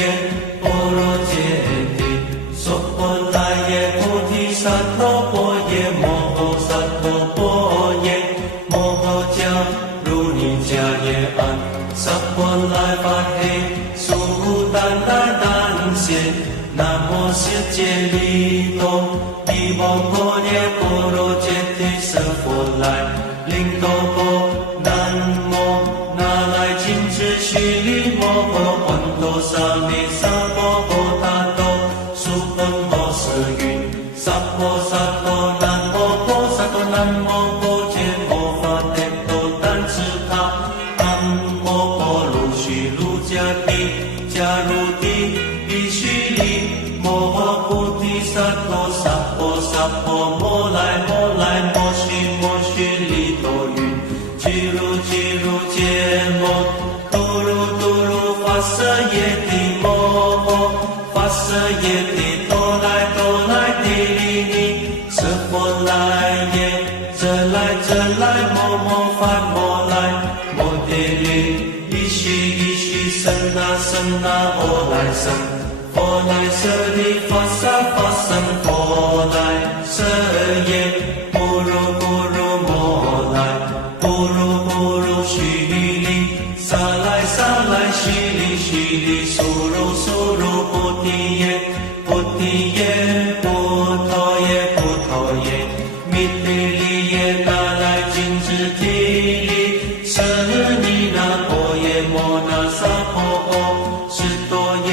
耶般若揭谛，娑婆那耶菩提萨埵婆耶摩诃萨埵婆耶摩诃迦如尼迦耶安萨婆来法嘿苏丹来丹谢南无世界利多利摩婆耶般若揭谛舍佛来灵多婆南无那来金智须利摩诃洹多沙弥萨婆诃他多苏婆摩舍云萨婆萨多南无婆萨多南无婆揭摩法帝多丹智他南无婆卢须卢迦帝迦如帝必须利摩诃菩提萨埵萨婆萨婆摩来摩来摩须利多云俱如揭摩多如发舍耶帝摩诃发舍耶帝多来帝利尼舍佛来耶这来摩发摩来摩帝利一须生那佛来生佛来舍利发生佛来舍耶不如摩来不如须利萨来须利苏如菩提耶菩陀耶弥帝利耶那来金智提利舍利那婆耶摩那萨婆诃是多耶